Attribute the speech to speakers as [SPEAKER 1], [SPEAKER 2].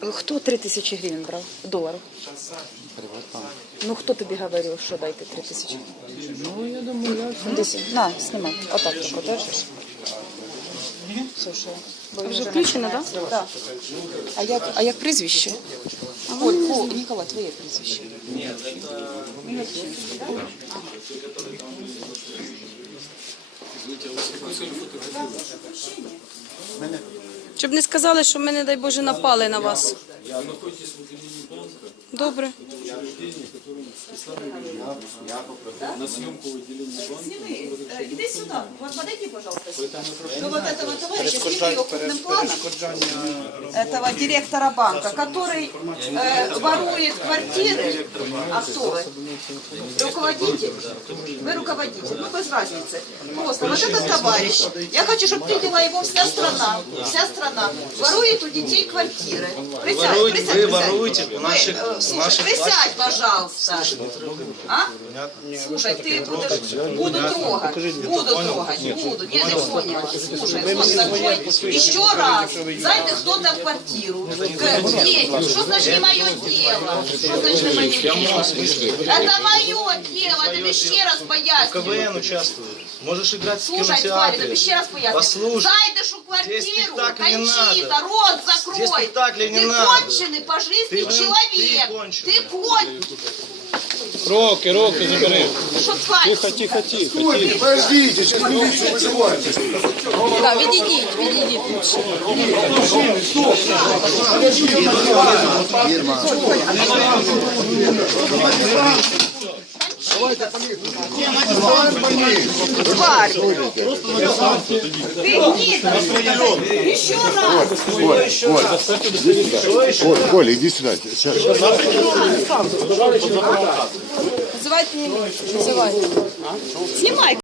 [SPEAKER 1] Хто 3 тисячі гривень брав? Доларів? Ну хто тобі говорив, що дайте 3 тисячі?
[SPEAKER 2] Ну, я думаю, я...
[SPEAKER 1] На, знімай. Отак так держиш. Слушай. бо
[SPEAKER 3] вже включено, да?
[SPEAKER 1] Так. А як, а як прізвище? Оль, о, Нікола, твоє прізвище.
[SPEAKER 3] Щоб не сказали, що ми, не дай Боже, напали на вас. Добре.
[SPEAKER 4] На съемку в отделении банка.
[SPEAKER 5] Иди сюда, вот подойди, пожалуйста. Ну вот этого товарища, сними его крупным планом, этого директора банка, который э, ворует квартиры. А кто вы? Руководитель? Вы руководитель, ну без разницы. Просто вот этот товарищ, я хочу, чтобы видела его вся страна, вся страна, ворует у детей квартиры. Присядь,
[SPEAKER 6] Воруете,
[SPEAKER 5] присядь,
[SPEAKER 6] вы
[SPEAKER 5] присядь.
[SPEAKER 6] воруете у наших-
[SPEAKER 5] э, слушай,
[SPEAKER 6] наших
[SPEAKER 5] присядь, пожалуйста. А? Слушай, ты будешь, буду трогать, буду трогать, буду, не, не поняла. Слушай, вот такой, еще раз, зайди кто-то в квартиру, дети, что значит не мое дело? Что значит не мое дело? Это мое дело, это еще раз поясню.
[SPEAKER 6] КВН участвует. Можешь играть в
[SPEAKER 5] Слушай, тварь, это
[SPEAKER 6] кинотеатре.
[SPEAKER 5] еще раз поясню.
[SPEAKER 6] Послушай,
[SPEAKER 5] Зайдешь в квартиру, кончита, рот закрой.
[SPEAKER 6] Здесь спектакля не
[SPEAKER 5] ты
[SPEAKER 6] надо.
[SPEAKER 5] конченый по жизни
[SPEAKER 6] Ты, блин,
[SPEAKER 5] человек.
[SPEAKER 6] ты конченый.
[SPEAKER 5] Ты конь.
[SPEAKER 2] Руки, руки забери.
[SPEAKER 5] Что тварь?
[SPEAKER 2] Тихо, тихо, тихо, тихо.
[SPEAKER 7] Подождите, сейчас милицию вызывайте.
[SPEAKER 3] Так, відійдіть, відійдіть лучше.
[SPEAKER 5] Тварь. Ты раз.
[SPEAKER 7] Коля, Коля, иди сюда. Сейчас.
[SPEAKER 3] Називайте.
[SPEAKER 5] Снимай.